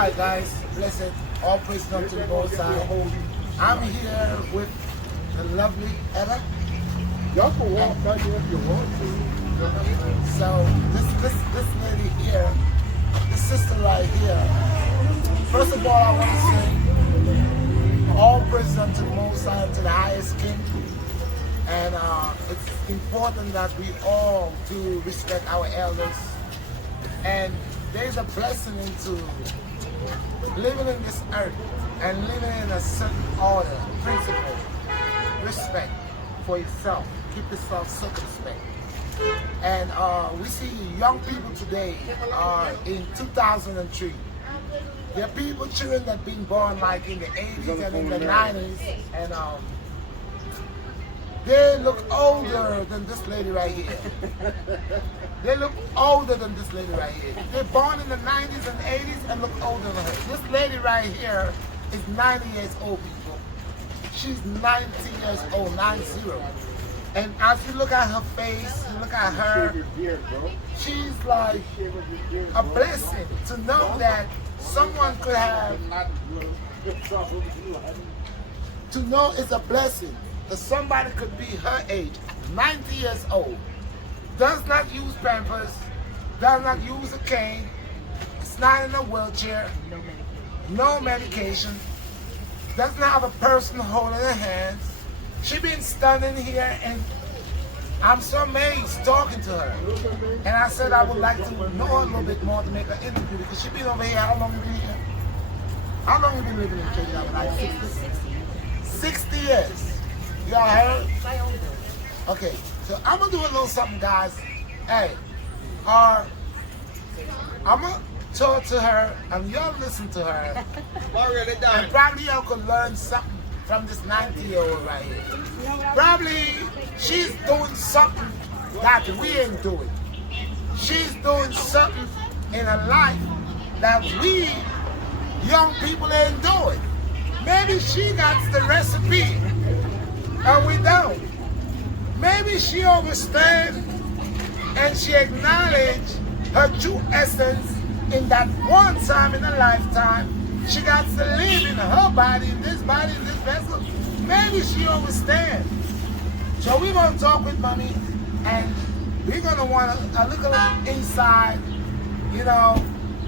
Hi guys, blessed, all praise unto the Most High. I'm here with the lovely Etta. Y'all can walk back here if you want to. So this lady here, this sister right here. First of all, I want to say all praise unto the Most High, to the highest King. And it's important that we all do respect our elders. And there's a blessing into living in this earth and living in a certain order, principle, respect for yourself. Keep yourself circumspect. And we see young people today in 2003. There are people, children that been born like in the 80s and in the 90s, and they look older than this lady right here. They look older than this lady right here. They're born in the 90s and 80s and look older than her. This lady right here is 90 years old, people. She's 90 years old, 90. And as you look at her face, you look at her, she's like a blessing to know that someone could have, to know it's a blessing that somebody could be her age, 90 years old, does not use Pampers, does not use a cane, is not in a wheelchair, no medication, does not have a person holding her hands. She been standing here and I'm so amazed talking to her. And I said I would like to know her a little bit more to make an interview because she been over here. How long you been here? How long you been living in Kenya? Like 60 years. Y'all heard? Okay, so I'm gonna do a little something, guys. Hey, I'm gonna talk to her and y'all listen to her. And probably y'all could learn something from this 90-year-old right here. Probably she's doing something that we ain't doing. She's doing something in her life that we young people ain't doing. Maybe she got the recipe and we don't. Maybe she understands and she acknowledges her true essence in that one time in her lifetime. She got to live in her body, in this vessel. Maybe she understands. So we're going to talk with Mommy, and we're going to want a little inside, you know,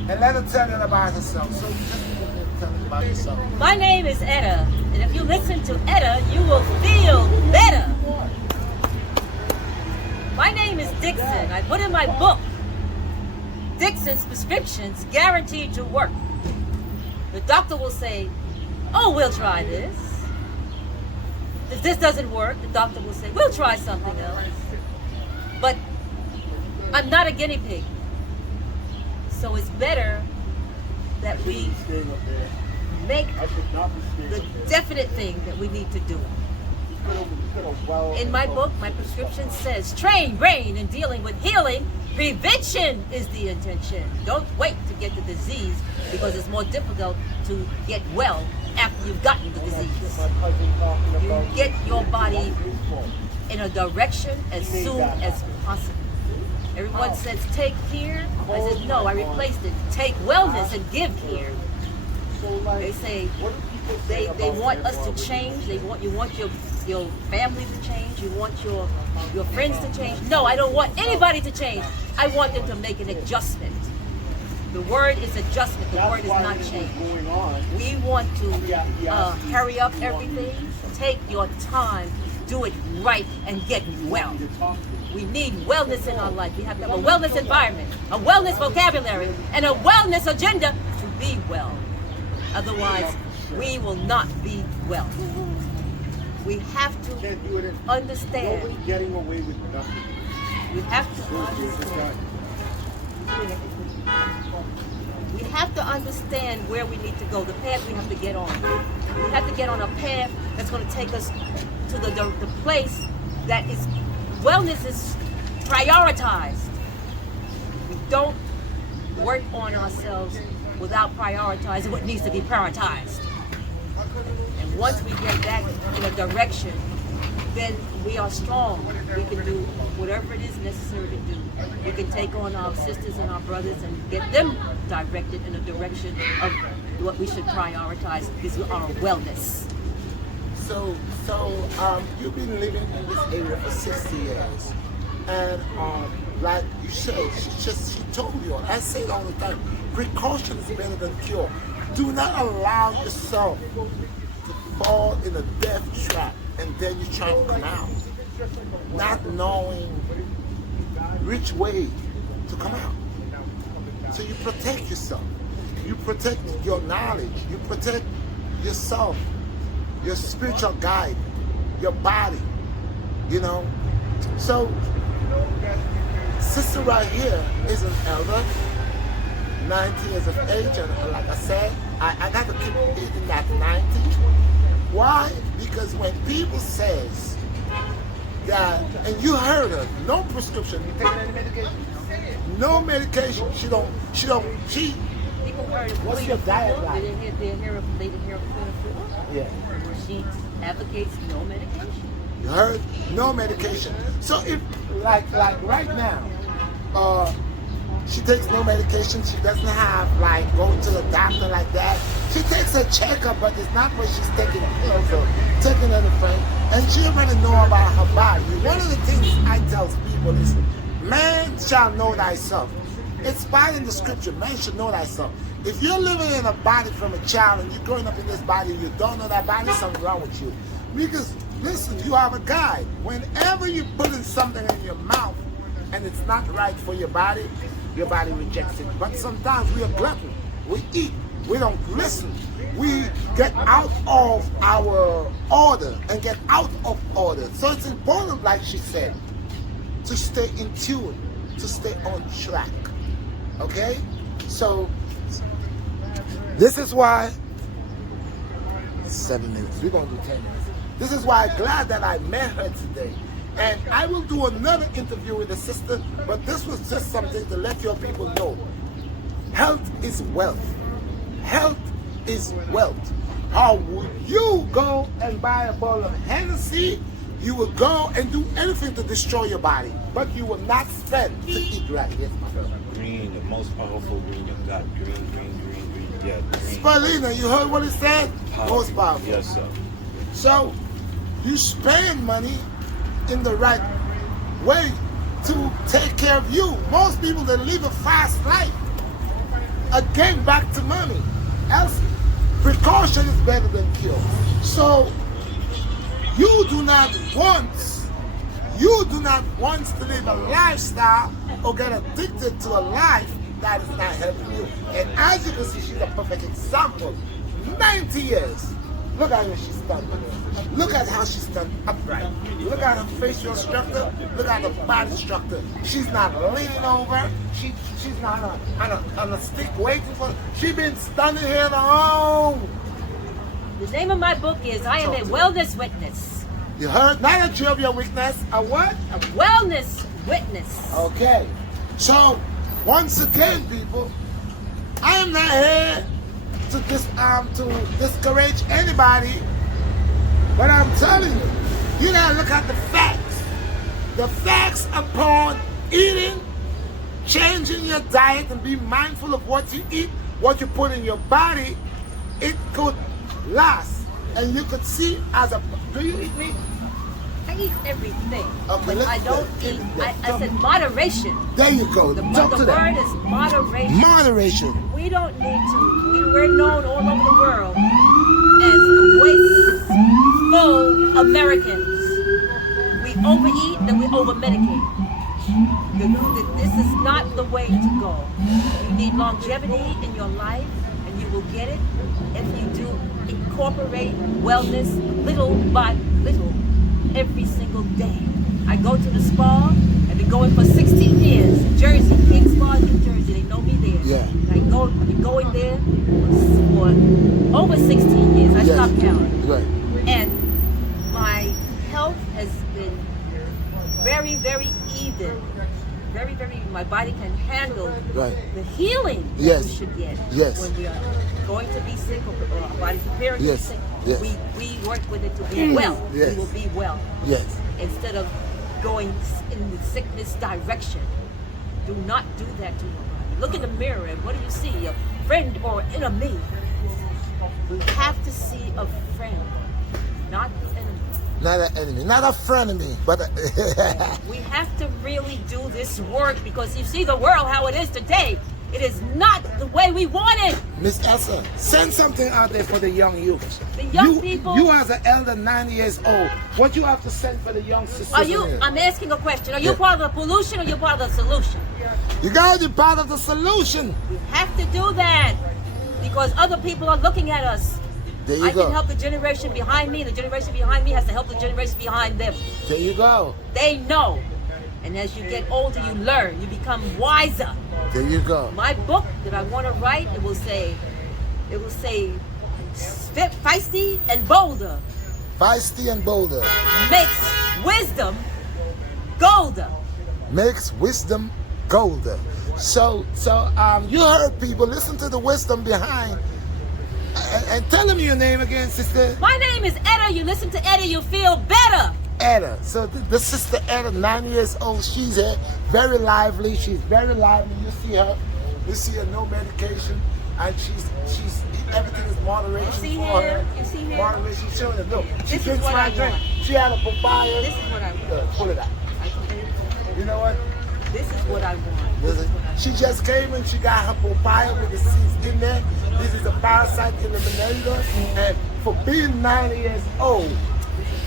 and let her tell her about herself. So just tell her about yourself. My name is Etta, and if you listen to Etta, you will feel better. My name is Dixon. I put in my book, Dixon's prescriptions guaranteed to work. The doctor will say, oh, we'll try this. If this doesn't work, the doctor will say, we'll try something else. But I'm not a guinea pig. So it's better that we make the definite thing that we need to do. In my book, my prescription says, train brain in dealing with healing. Prevention is the intention. Don't wait to get the disease because it's more difficult to get well after you've gotten the disease. You get your body in a direction as soon as possible. Everyone says take care. I said no, I replaced it. Take wellness and give care. They say they want us to change. You want your family to change. You want your friends to change. No, I don't want anybody to change. I want them to make an adjustment. The word is adjustment. The word is not change. We want to hurry up everything. Take your time. Do it right and get well. We need wellness in our life. We have to have a wellness environment, a wellness vocabulary, and a wellness agenda to be well. Otherwise, we will not be well. We have to understand. Nobody's getting away with nothing. We have to understand. We have to understand where we need to go, the path we have to get on. We have to get on a path that's going to take us to the place that is wellness is prioritized. We don't work on ourselves without prioritizing what needs to be prioritized. And once we get that in a direction, then we are strong. We can do whatever it is necessary to do. We It can take on our sisters and our brothers and get them directed in a direction of what we should prioritize is our wellness. So you've been living in this area for 60 years, and like you said, she told you. I say it all the time. Precaution is better than cure. Do not allow yourself to fall in a death trap, and then you try to come out, not knowing which way to come out. So you protect yourself. You protect your knowledge. You protect yourself, your spiritual guide, your body, you know. So, sister right here is an elder, 90 years of age, and like I said, I got to keep eating that 90. Why? Because when people says that, and you heard her, no prescription, you taking any medication? No medication. She People heard of what's your diet like? They didn't hear of Yeah. She advocates no medication. You heard? No medication. So if like right now, she takes no medication, she doesn't have like going to the doctor like that. She takes a checkup, but it's not what she's taking pills or taking anything. And she already know about her body. One of the things I tell people is, man shall know thyself. It's found in the scripture, man should know thyself. If you're living in a body from a child and you're growing up in this body and you don't know that body, something's wrong with you. Because, listen, you have a guide. Whenever you put in something in your mouth and it's not right for your body rejects it. But sometimes we are glutton. We eat. We don't listen. We get out of our order and get out of order. So it's important, like she said, to stay in tune, to stay on track. Okay? So, this is why, 7 minutes, we're going to do 10 minutes. This is why I'm glad that I met her today. And I will do another interview with the sister, but this was just something to let your people know. Health is wealth. Health is wealth. How would you go and buy a bottle of Hennessy? You will go and do anything to destroy your body, but you will not spend to eat right. Yes, my brother. Green, the most powerful green you've got. Green. Yeah, green. Spirulina, you heard what it said? Most powerful. Yes, sir. So, you spend money in the right way to take care of you. Most people that live a fast life again back to money. Else, precaution is better than cure. So, you do not want to live a lifestyle or get addicted to a life that is not helping you. And as you can see, she's a perfect example. 90 years. Look at how she's standing. Look at how she's standing upright. Look at her facial structure. Look at her body structure. She's not leaning over. She's not on a stick waiting for. She's been standing here alone. The name of my book is I Am a Wellness Witness. You heard? Not a tree of your weakness. A what? A wellness witness. Okay. So, once again, people, I am not here to discourage anybody, but I'm telling you, you gotta look at the facts. The facts upon eating, changing your diet, and be mindful of what you eat, what you put in your body. It could last, and you could see as a. Do you eat meat? I eat everything. Okay, but I don't eat. I said moderation. There you go. The Talk to word that. is moderation. Moderation. We don't need to. We're known all over the world as the wasteful Americans. We overeat and we overmedicate. This is not the way to go. You need longevity in your life, and you will get it if you do incorporate wellness little by little every single day. I go to the spa. I've been going for 16 years in Jersey, King Spa, New Jersey. They know me there. Yeah. I've been going there for over 16 years. I stopped counting. Right. And my health has been very, very even. Very, my body can handle Right. the healing that Yes. we should get Yes. when we are going to be sick or our body's preparing to be Yes. sick. Yes. We work with it to be well. Yes. We will be well Yes. instead of going in the sickness direction. Do not do that to nobody. Look in the mirror and what do you see? A friend or enemy? We have to see a friend, not the enemy. Not an enemy, not a frenemy, but We have to really do this work because you see the world how it is today. It is not the way we want it. Miss Essa, send something out there for the young youth. The young you, people. You as an elder, 90 years old, what you have to send for the young sisters? Are you? in here? I'm asking a question. Are you Yeah. part of the pollution or you part of the solution? You gotta be part of the solution. We have to do that because other people are looking at us. There you I go. can help the generation behind me. The generation behind me has to help the generation behind them. There you go. They know. And as you get older, you learn. You become wiser. There you go. My book that I want to write, it will say, feisty and bolder Feisty and bolder makes wisdom golder. makes wisdom golder. So you heard people, listen to the wisdom behind. And tell them your name again, sister. My name is Etta. You listen to Etta, you feel better. Etta. So the sister Etta, 9 years old, she's here, very lively. She's very lively. You see her. You see her, no medication, and she's everything is moderation You see for here? her. You see here? Moderation. She's showing it. Look, she This is drinks what my I drink. want. She had a papaya. This is what I want. Pull it out. You know what? This is what I want. Listen, she just came and she got her papaya with the seeds in there. This is a parasite eliminator. And for being 90 years old,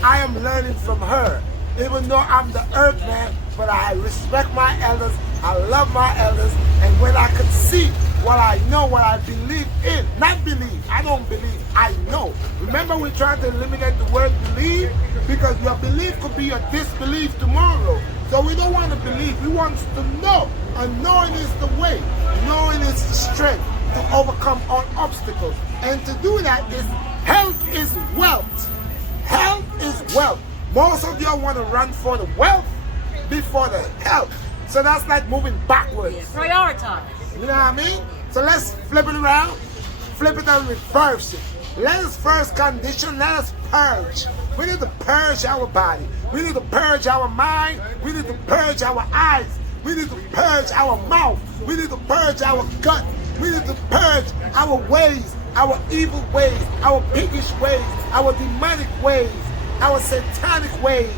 I am learning from her. Even though I'm the earth man, but I respect my elders. I love my elders. And when I could see what I know, what I believe in, not believe, I don't believe, I know. Remember we tried to eliminate the word believe? Because your belief could be your disbelief tomorrow. So we don't want to believe, we want to know. And knowing is the way. Knowing is the strength to overcome all obstacles. And to do that is health is wealth. Health is wealth. Most of y'all want to run for the wealth before the health. So that's like moving backwards. Yeah, prioritize. You know what I mean? So let's flip it around, flip it and reverse it. Let us first condition, let us purge. We need to purge our body. We need to purge our mind. We need to purge our eyes. We need to purge our mouth. We need to purge our gut. We need to purge our ways, our evil ways, our piggish ways, our demonic ways, our satanic ways,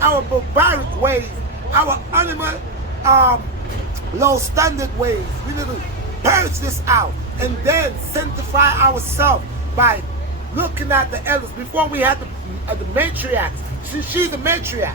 our barbaric ways, our animal, low standard ways. We need to purge this out and then sanctify ourselves by looking at the elders. Before we had the matriarchs. She's the matriarch.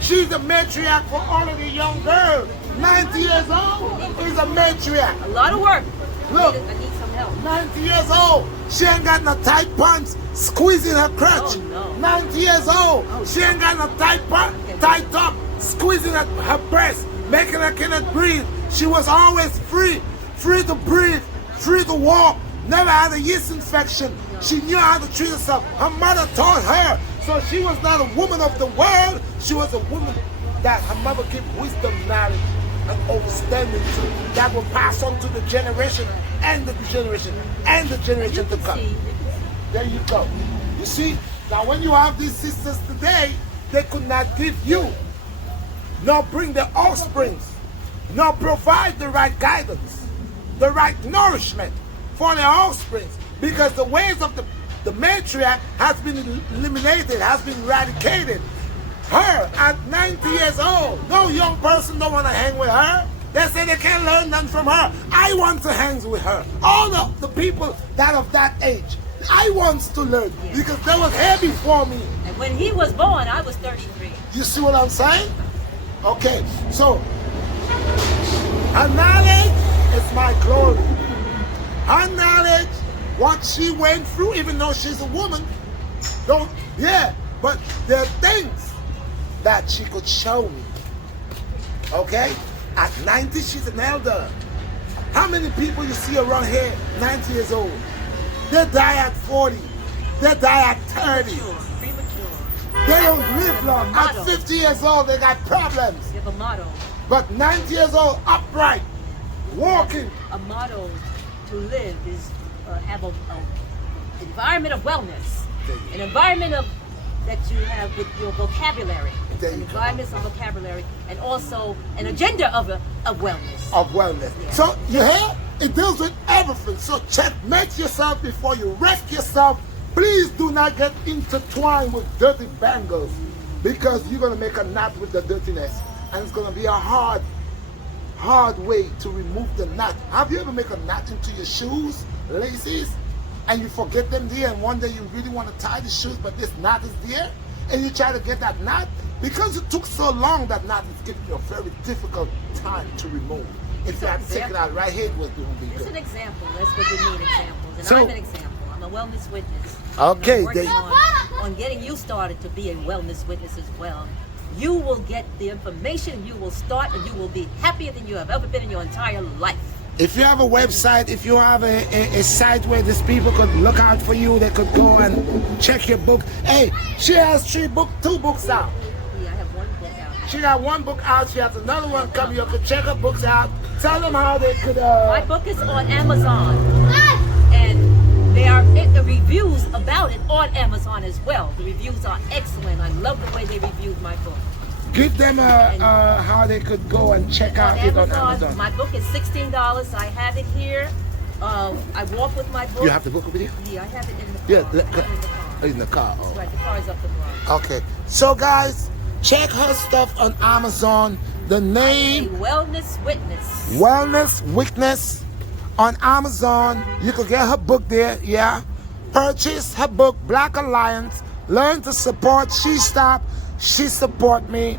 She's the matriarch for all of the young girls. 90 years old is a matriarch. A lot of work. Look. I need some help. 90 years old. She ain't got no tight pants squeezing her crotch. Oh, no. 90 years old. She ain't got no tight top squeezing her breast, making her cannot breathe. She was always free to breathe, free to walk, never had a yeast infection. She knew how to treat herself. Her mother taught her. So she was not a woman of the world. She was a woman that her mother gave wisdom, knowledge, and understanding to, that will pass on to the generation and the generation and the generation to come. There you go. You see, now when you have these sisters today, they could not give you, nor bring their offsprings, nor provide the right guidance, the right nourishment for their offsprings, because the ways of the matriarch has been eliminated, has bbeen eradicated. Her at 90 years old, no young person don't want to hang with her. They say they can't learn nothing from her. I want to hang with her. All of the people that of that age, I want to learn because they was here before me. And when he was born, I was 33. You see what I'm saying? Okay, so her knowledge is my glory. Her knowledge, what she went through, even though she's a woman, but there are things that she could show me. Okay? At 90, she's an elder. How many people you see around here, 90 years old? They die at 40. They die at 30. Premature. They don't live long. At 50 years old, they got problems. You have a motto. But 90 years old, upright, walking. A motto to live is have an environment of wellness, an environment of that you have with your vocabulary, There an you go. environment of vocabulary, and also an agenda of wellness. Of wellness. Yeah. So you hear? It deals with everything. So checkmate yourself before you wreck yourself. Please do not get intertwined with dirty bangles, because you're gonna make a knot with the dirtiness, and it's gonna be a hard way to remove the knot. Have you ever make a knot into your shoes, laces, and you forget them there, and one day you really want to tie the shoes, but this knot is there, and you try to get that knot? Because it took so long, that knot is giving you a very difficult time to remove. If you had to take it out right here, it was going to be It's good. an example. That's what we need, examples. And So- I'm an example. I'm a wellness witness. Okay, And I'm working there- on getting you started to be a wellness witness as well. You will get the information, you will start, and you will be happier than you have ever been in your entire life. If you have a website, if you have a site where these people could look out for you, they could go and check your book. Hey, she has two books out. Yeah, I have one book out. She got one book out. She has another one coming. You could check her books out. Tell them how they could. My book is on Amazon, and the reviews about it on Amazon as well. The reviews are excellent. I love the way they reviewed my book. Give them how they could go and check out it on Amazon. My book is $16. I have it here. I walk with my book. You have the book with you? Yeah, I have it in the car. Yeah, I have it in the car. in the car. That's Oh. right, the car is up the block. Okay. So guys, check her stuff on Amazon. The A name wellness witness. Wellness Witness on Amazon. You could get her book there. Yeah. Purchase her book, Black Alliance. Learn to support. She stopped. She support me.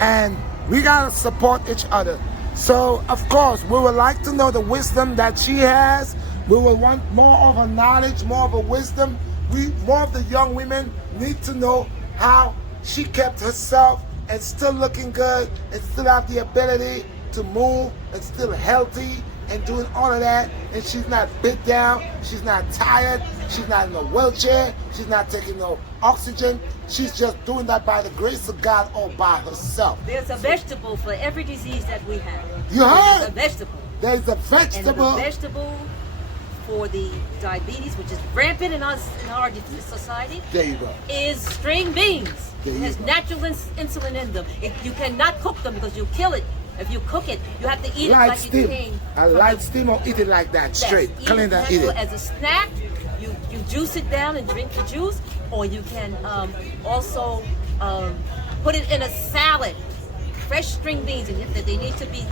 And we gotta support each other. So of course we would like to know the wisdom that she has. We will want more of her knowledge, more of her wisdom. More of the young women need to know how she kept herself and still looking good and still have the ability to move and still healthy and doing all of that, and she's not bit down, she's not tired, she's not in a wheelchair, she's not taking no oxygen, she's just doing that by the grace of God all by herself. There's a vegetable for every disease that we have. You heard? There's a vegetable. There's a And vegetable. the vegetable for the diabetes, which is rampant in our society, There you go. is string beans. There It you has go. natural insulin in them. You cannot cook them because you kill it. If you cook it, you have to eat it Light like it steam. came. I from light the- steam or eat it like that, Yes, straight. Clean it that, eat it. as a snack. You juice it down and drink the juice, or you can also put it in a salad. Fresh string beans, and if they need to be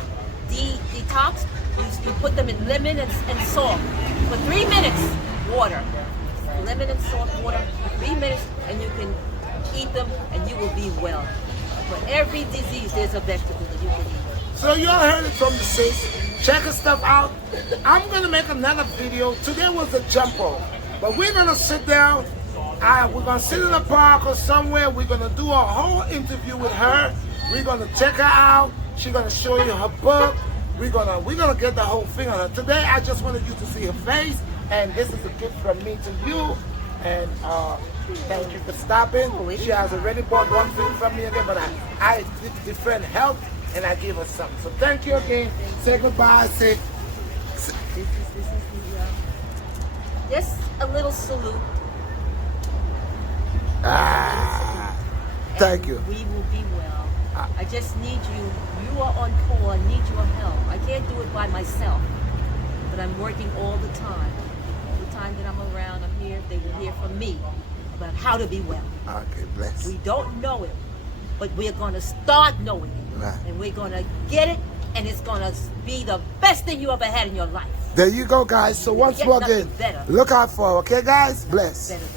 detoxed, you put them in lemon and salt for 3 minutes. Water, lemon and salt water for 3 minutes, and you can eat them, and you will be well. For every disease, there's a vegetable that you can eat. So you all heard it from the sis. Check her stuff out. I'm gonna make another video. Today was a jump rope, but we're gonna sit down. We're gonna sit in the park or somewhere. We're gonna do a whole interview with her. We're gonna check her out. She's gonna show you her book. We're gonna get the whole thing on her. Today I just wanted you to see her face, and this is a gift from me to you. And thank you for stopping. She has already bought one thing from me again, but I did different help, and I gave her something. So thank you again. Say goodbye. Say This is just a little salute. thank you. We will be well. I just need you. You are on call. I need your help. I can't do it by myself, but I'm working all the time. All the time that I'm around, I'm here. They will hear from me about how to be well. Okay, bless. We don't know it, but we're going to start knowing it. Right. And we're going to get it, and it's going to be the best thing you ever had in your life. There you go, guys. So once Get more nothing again, better. look out for her, okay, guys? Bless. Better than